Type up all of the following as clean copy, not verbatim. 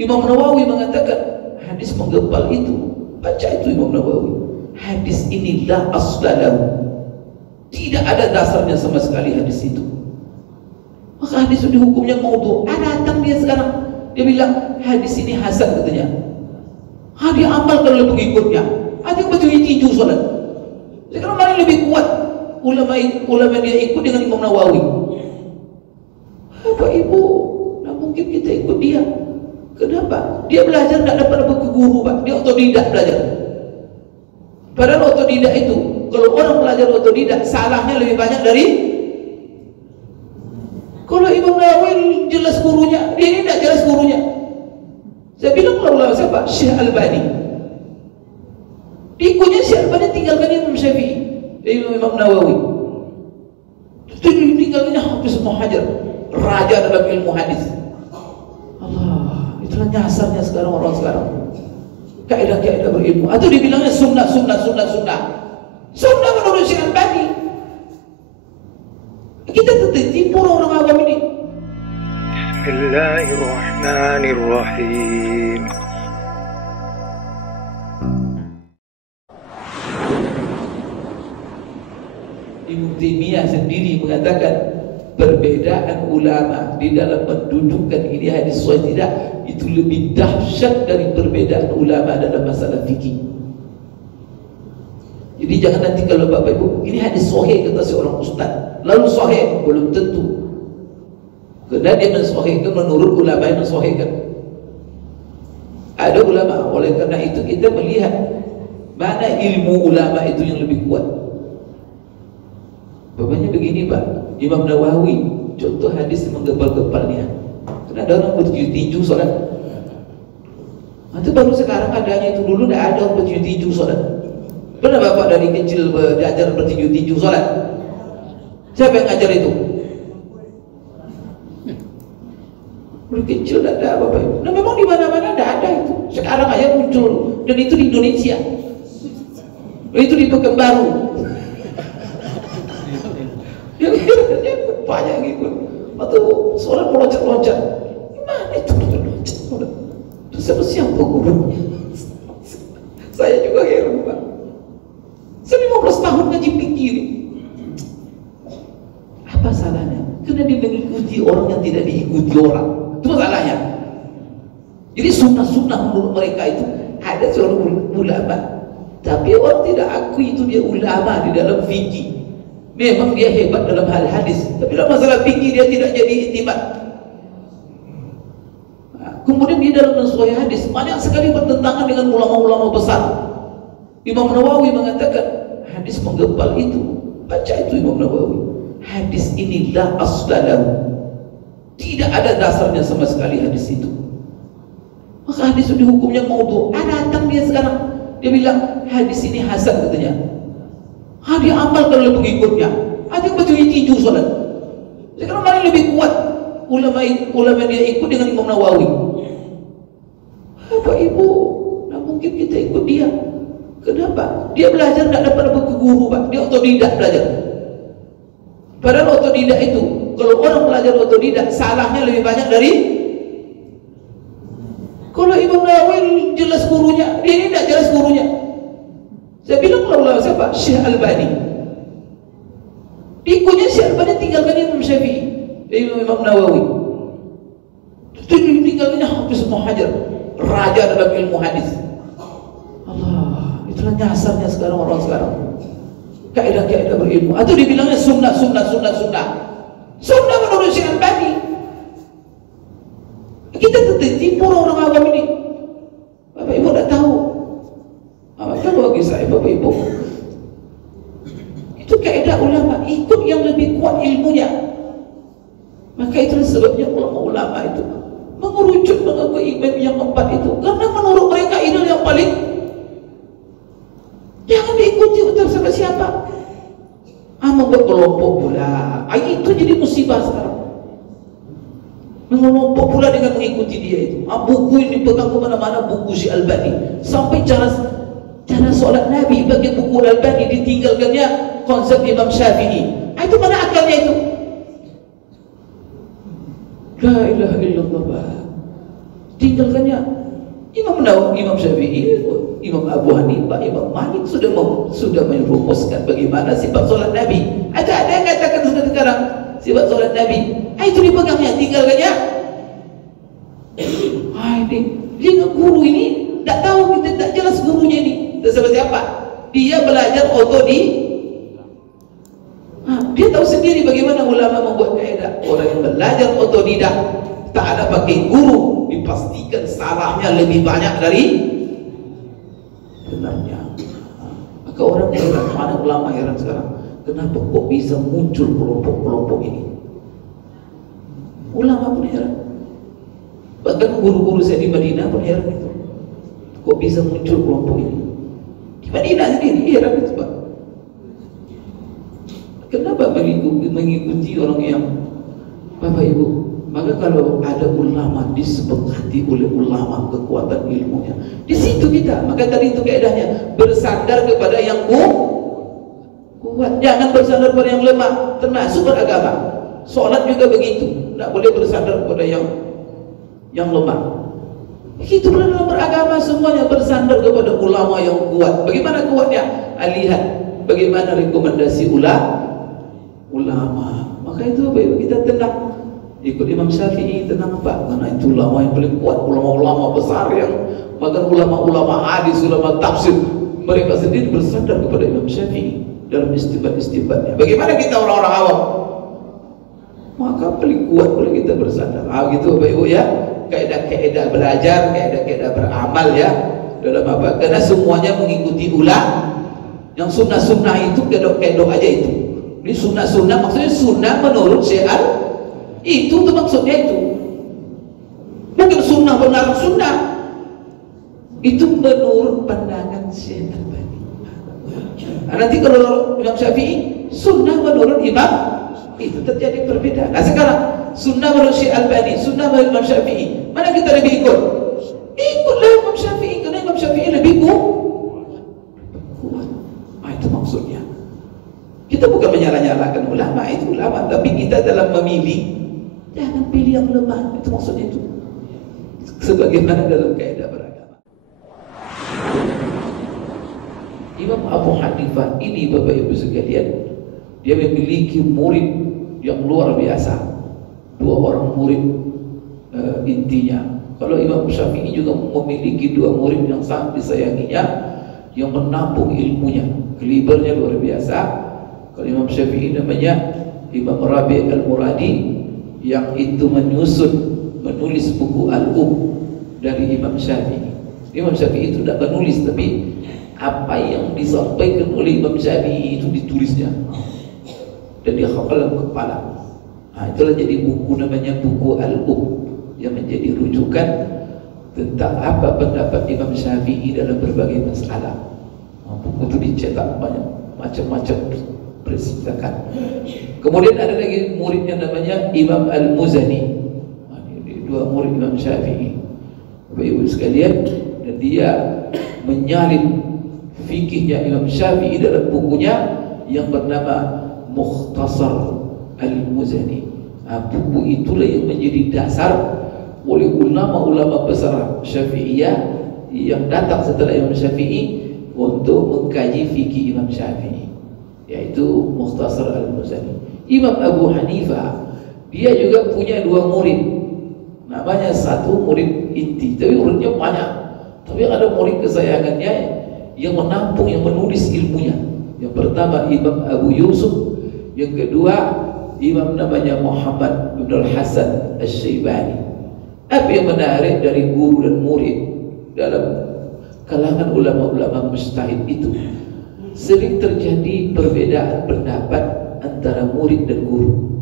Imam Nawawi mengatakan hadis menggempal itu, baca itu Imam Nawawi, hadis inilah aslalahu, tidak ada dasarnya sama sekali hadis itu. Maka hadis itu hukumnya maudhu. Datang dia sekarang, dia bilang hadis ini hasan katanya. Dia amalkan oleh pengikutnya. Dia baju tinju solat. Sekarang mana yang lebih kuat? Ulama dia ikut dengan Imam Nawawi. Bapak Ibu, nah mungkin kita ikut dia. Kenapa? Dia belajar tidak dapat ke guru, Pak. Dia otodidak belajar. Padahal otodidak itu, kalau orang belajar otodidak, salahnya lebih banyak dari kalau Imam Nawawi jelas gurunya, dia ini tidak jelas gurunya. Saya bilang kalau siapa? Syekh Albani. Ikutnya Syekh Albani, tinggalkan Imam Syafi'i, Imam Nawawi. Tinggalkannya Hafiz Ibnu Hajar, raja dalam ilmu hadis. Allah, itulah nyasarnya sekarang orang sekarang. Kaidah-kaidah berilmu. Atau dibilangnya sunnah. Sunnah menurut Syekh Albani. Kita tertipu orang awam ini. Bismillahirrahmanirrahim. Ibnu Taimiyah sendiri mengatakan perbedaan ulama di dalam mendudukkan ini hadis sahih tidak, itu lebih dahsyat dari perbedaan ulama dalam masalah fikih. Jadi jangan nanti kalau Bapak Ibu, ini hadis sahih kata seorang ustaz, lalu sahih, belum tentu. Karena dia mensahihkan menurut ulama yang mensahihkan. Ada ulama, oleh karena itu kita melihat mana ilmu ulama itu yang lebih kuat. Bapaknya begini Pak, Imam Nawawi, contoh hadis menggempal-gempalnya. Karena ada orang bertinju sholat. Itu baru sekarang adanya, itu dulu tidak ada orang bertinju sholat. Pernah Bapak dari kecil belajar bertinju-tinju sholat? Siapa yang ngajar itu? Dari kecil tidak ada Bapak Ibu. Nah memang di mana-mana tidak ada itu. Sekarang aja muncul, dan itu di Indonesia. Itu di Pekanbaru. Yang banyak gitu. Atau sholat meloncat-loncat. Gimana itu meloncat-loncat? Terus siapa gurunya? Saya juga heran Pak. Saya 15 tahun ngaji fikih. Apa salahnya? Karena dia mengikuti orang yang tidak diikuti orang. Itu masalahnya. Jadi sunnah-sunnah menurut mereka itu ada seorang ulama, tapi orang tidak akui itu dia ulama di dalam fikih. Memang dia hebat dalam hal hadis, tapi dalam masalah fikih dia tidak jadi iktimat. Kemudian dia dalam mensuai hadis banyak sekali bertentangan dengan ulama-ulama besar. Imam Nawawi mengatakan hadis menggempal itu, baca itu Imam Nawawi, hadis inilah aslalahu, tidak ada dasarnya sama sekali hadis itu. Maka hadis itu hukumnya maudhu. Datang dia sekarang, dia bilang hadis ini hasan katanya. Dia amalkan oleh pengikutnya. Dia baju tinju solat. Sekarang mana yang lebih kuat? Ulama dia ikut dengan Imam Nawawi. Bapak Ibu, nah mungkin kita ikut dia. Kenapa? Dia belajar tidak dapat ke guru, Pak. Dia otodidak belajar. Padahal otodidak itu, kalau orang belajar otodidak, salahnya lebih banyak dari kalau Imam Nawawi jelas gurunya, dia ini tidak jelas gurunya. Saya bilang kalau siapa? Syekh Albani. Ikutnya Syekh Albani, tinggalkan Imam Syafi'i, Imam Nawawi. Tinggalkannya Hafiz Ibnu Hajar, raja dalam ilmu hadis. Allah, itulah nyasarnya sekarang orang sekarang. Kaidah-kaidah berilmu. Atau dibilangnya sunnah. Sunnah menurut Syekh Albani. Kita tertipu orang awam ini. Bapak Ibu tidak tahu. Maka bagi saya Bapak Ibu, itu kaidah ulama, ikut yang lebih kuat ilmunya. Maka itu sebabnya ulama-ulama itu mengerucut mengakui imam yang empat itu, karena menurut mereka itu yang paling. Jangan diikuti untuk sama siapa. Membuat kelompok pula. Itu jadi musibah sekarang. Mengelompok pula dengan mengikuti dia itu. Buku ini dipegang kemana-mana, buku si Albani. Sampai cara sholat Nabi bagi buku Albani ditinggalkannya konsep Imam Syafi'i. Itu mana akalnya itu? La ilaha illallah. tinggalkannya. Imam Nawawi, Imam Syafi'i, Imam Abu Hanifah, Imam Malik sudah merumuskan bagaimana sifat sholat Nabi. Ada yang katakan sekarang sifat sholat Nabi, itu dipegangnya, tinggalkannya. Ini dia guru ini tak tahu, kita tak jelas gurunya ini. Seperti apa? Dia belajar dia tahu sendiri bagaimana ulama membuat kaidah. Orang yang belajar otodidak, tak ada pakai guru, dipastikan salahnya lebih banyak dari benarnya. Maka orang heran, mana ulama heran sekarang, kenapa kok bisa muncul kelompok-kelompok ini? Ulama pun heran. Bahkan guru-guru saya di Madinah pun heran itu. Kok bisa muncul kelompok ini? Di Madinah sendiri heran itu, Pak. Kenapa mengikuti orang yang Bapak Ibu? Maka kalau ada ulama disepakati oleh ulama kekuatan ilmunya, di situ kita. Maka tadi itu kaedahnya, bersandar kepada yang kuat, jangan bersandar kepada yang lemah. Termasuk beragama. Sholat juga begitu, tidak boleh bersandar kepada yang lemah. Itu dalam beragama semuanya bersandar kepada ulama yang kuat. Bagaimana kuatnya? Lihat bagaimana rekomendasi ulama. Maka itu kita tenang. Ikut Imam Syafi'i, tenang Pak, karena itu ulama yang paling kuat, ulama-ulama besar yang bahkan ulama-ulama hadis, ulama tafsir, mereka sendiri bersandar kepada Imam Syafi'i dalam istinbat-istinbatnya. Bagaimana kita orang-orang awam? Maka paling kuat boleh kita bersandar. Gitu Bapak Ibu ya, kaidah-kaidah belajar, kaidah-kaidah beramal ya. Dalam apa? Karena semuanya mengikuti ulama. Yang sunnah-sunnah itu kedok-kedok aja itu. Ini sunnah-sunnah maksudnya sunnah menurut syiar. Itu maksudnya itu. Bukan sunnah benar sunnah. Itu menurut pandangan Syekh Al-Albani. Nanti kalau Imam Syafi'i, sunnah menurut Imam, itu terjadi perbedaan. Nah sekarang sunnah menurut Syekh Al-Albani, sunnah menurut Imam Syafi'i, mana kita lebih ikut? Ikutlah Imam Syafi'i, karena Imam Syafi'i lebih kuat. Itu maksudnya. Kita bukan menyalah-nyalahkan ulama, itu ulama, tapi kita dalam memilih, jangan pilih yang lemah. Itu maksudnya itu. Sebagaimana dalam kaidah beragama. Imam Abu Hanifah ini Bapak Ibu sekalian, dia memiliki murid yang luar biasa. 2 orang murid intinya. Kalau Imam Syafi'i juga memiliki 2 murid yang sangat disayanginya, yang menampung ilmunya, kalibernya luar biasa. Kalau Imam Syafi'i namanya Imam Rabi' Al-Muradi, yang itu menulis buku dari Imam Syafi'i. Imam Syafi'i itu tidak menulis, tapi apa yang disampaikan oleh Imam Syafi'i itu ditulisnya dan dia hafal dalam kepala. Itulah jadi buku namanya buku yang menjadi rujukan tentang apa pendapat Imam Syafi'i dalam berbagai masalah. Buku itu dicetak banyak macam-macam persisakan. Kemudian ada lagi muridnya namanya Imam Al-Muzani. Ini 2 murid Imam Syafi'i. Bapak Ibu sekalian, dan dia menyalin fikihnya Imam Syafi'i dalam bukunya yang bernama Mukhtasar Al-Muzani. Buku itulah yang menjadi dasar oleh ulama-ulama besar Syafi'iyah yang datang setelah Imam Syafi'i untuk mengkaji fikih Imam Syafi'i, yaitu Mukhtasar Al-Muzani. Imam Abu Hanifah, dia juga punya 2 murid. Namanya satu murid inti, tapi muridnya banyak. Tapi ada murid kesayangannya yang menampung, yang menulis ilmunya. Yang pertama Imam Abu Yusuf, yang kedua Imam namanya Muhammad bin Al-Hasan Asy-Syaibani. Apa yang menarik dari guru dan murid dalam kalangan ulama-ulama mujtahid itu, sering terjadi perbedaan pendapat antara murid dan guru.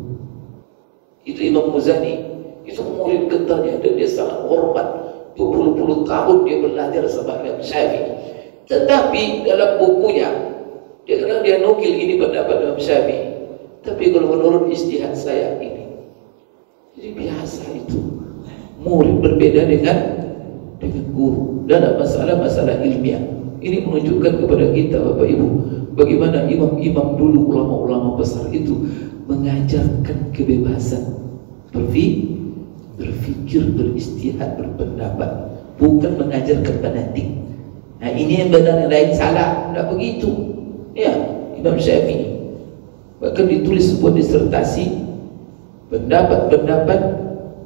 Itu Imam Muzani, itu murid kentalnya, dan dia sangat hormat. 20 tahun dia belajar sama Imam Syafi'i. Tetapi dalam bukunya dia nukil ini pendapat Imam Syafi'i, tapi kalau menurut ijtihad saya ini. Jadi biasa itu murid berbeda dengan guru dalam masalah-masalah ilmiah. Ini menunjukkan kepada kita Bapak Ibu, bagaimana imam-imam dulu, ulama-ulama besar itu mengajarkan kebebasan berpikir, beristihad, berpendapat, bukan mengajarkan fanatik. Nah ini yang benar, yang lain salah. Tidak begitu. Ya, Imam Syafi'i bahkan ditulis sebuah disertasi pendapat-pendapat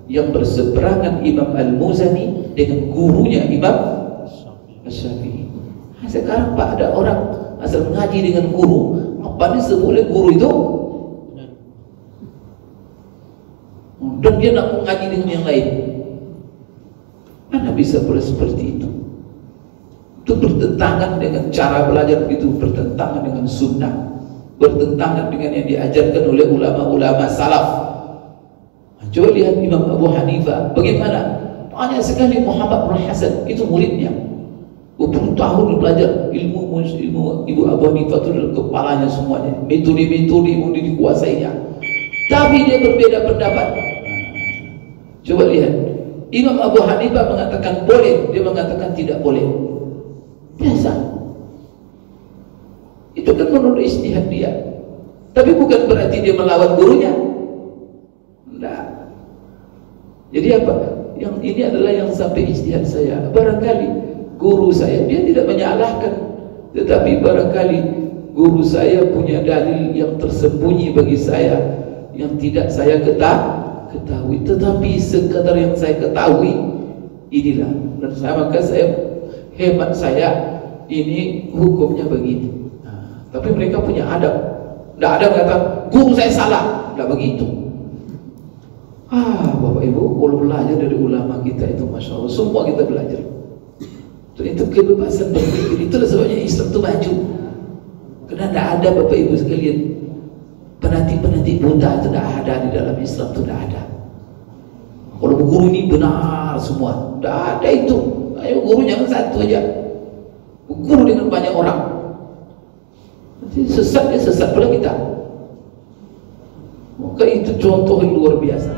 yang berseberangan Imam Al-Muzani dengan gurunya Imam Syafi'i. Sekarang Pak, ada orang asal mengaji dengan guru, apa nih seboleh guru itu? Dan dia nak mengaji dengan yang lain. Mana bisa boleh seperti itu? Itu bertentangan dengan cara belajar, itu bertentangan dengan sunnah, bertentangan dengan yang diajarkan oleh ulama-ulama salaf. Coba lihat Imam Abu Hanifah, bagaimana banyak sekali Muhammad bin Hasan, itu muridnya. 20 tahun belajar ilmu Ibu Abu Hanifah itu dalam kepalanya semuanya, metode-metode yang dikuasainya. Tapi dia berbeda pendapat. Coba lihat, Imam Abu Hanifah mengatakan boleh, dia mengatakan tidak boleh. Biasa. Itu kan menurut ijtihad dia. Tapi bukan berarti dia melawan gurunya. Tidak. Jadi apa? Yang ini adalah yang sampai ijtihad saya. Barangkali guru saya, dia tidak menyalahkan, tetapi barangkali guru saya punya dalil yang tersembunyi bagi saya yang tidak saya ketahui. Tetapi sekadar yang saya ketahui inilah, dan maka saya hemat saya ini hukumnya begini. Tapi mereka punya adab. Tidak ada yang kata guru saya salah. Tidak begitu. Bapak Ibu, kalau belajar dari ulama kita itu, Masya Allah, semua kita belajar. Itu kebebasan berpikir. Itulah sebabnya Islam itu maju. Karena tidak ada Bapak Ibu sekalian, penanti-penanti buta itu tidak ada di dalam Islam, itu tidak ada. Kalau guru ini benar semua, tidak ada itu. Ayo guru jangan satu aja. Guru dengan banyak orang. Nanti sesat, ya sesat pula kita. Maka itu contoh yang luar biasa.